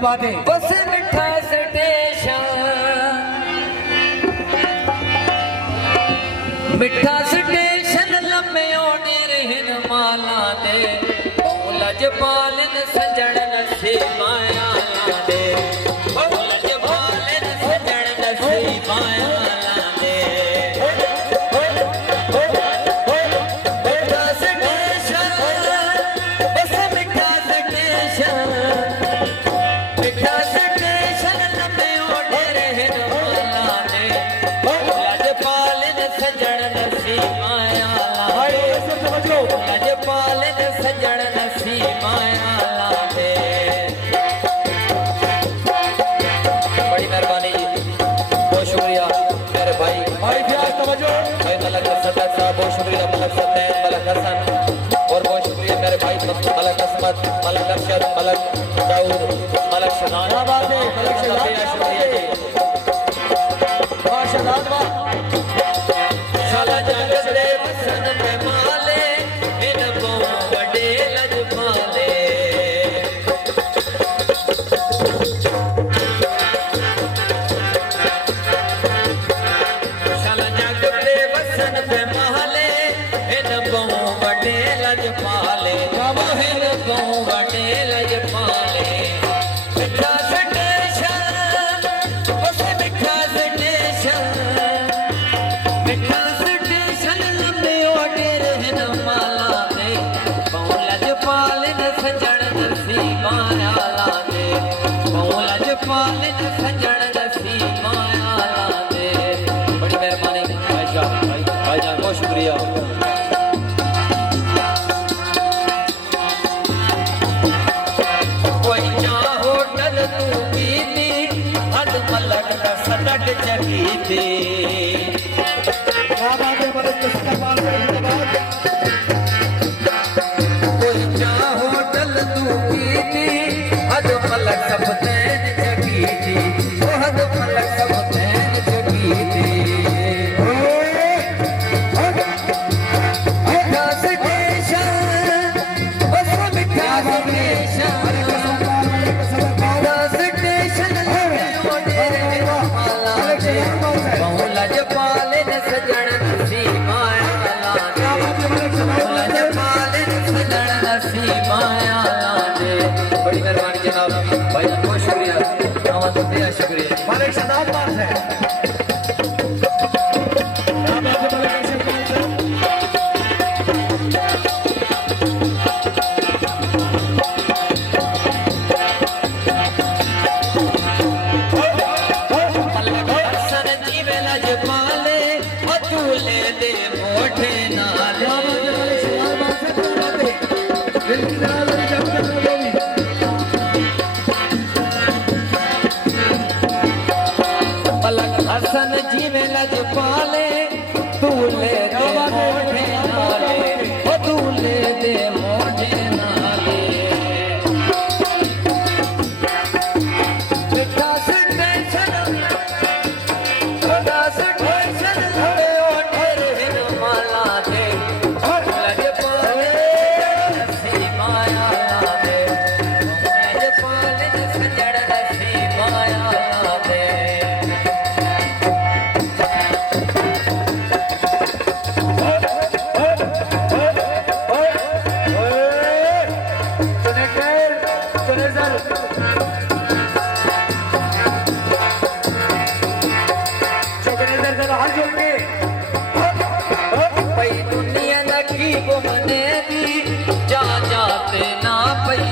बात है बस मिठा स्टेशन मिठा स्टेशन लम्बे डेर माला दे लजपालन सजण नसी माया दे लजपालन सजण नसी माया दे मिठा स्टेशन बस मिठा स्टेशन मिठा स्टेशन लम्बे डेर माला दे लजपालन सजण नसी माया लजपालन सजण नसी माया दे। बड़ी मेहरबानी जी, बहुत शुक्रिया मेरे भाई भाई मलक सदर साहब, बहुत शुक्रिया मलक सदैन, मलक हसन, और बहुत शुक्रिया मेरे भाई मलक असमत, मलक अरशद, मलक दाऊद, मलक शनान। शुक्रिया जी शाला जगत दे वसन में माले इन को बड़े लजपाले शाला जगत दे वसन में माले इन को बड़े लजपाले इन को बड़े लजपाले मिठा स्टेशन बस मिठा स्टेशन मिठा स्टेशन लम्बे डेर माला दे लजपालन सजण नसी माया दे लजपालन सजण नसी माया दे। बड़ी मेहरबानी भाईजान, बहुत शुक्रिया। कोई जा होटल तू कीती हद मलक दा सदक जगीती कोई जा होटल तू कीती हद मलक सब तैन जगीती हद मलक सब तैन जगीती मिठा स्टेशन बस मिठा स्टेशन मिठा स्टेशन लजपालन सजण नसी माया लजपालन सजण नसी माया दे। बड़ी मेहरबानी जनाब भाई, बहुत शुक्रिया, शुक्रिया। मालिक शदाब पास है हसन जी में लजपाले दूल्हे दे मोढ़े नाले ओ दूल्हे दे मोढ़े नाले मिठा स्टेशन डेर माला दे लजपालन नसी माया दे लजपालन सजण नसी माया दे। दुनिया की वो मने दी जा जाते ना पई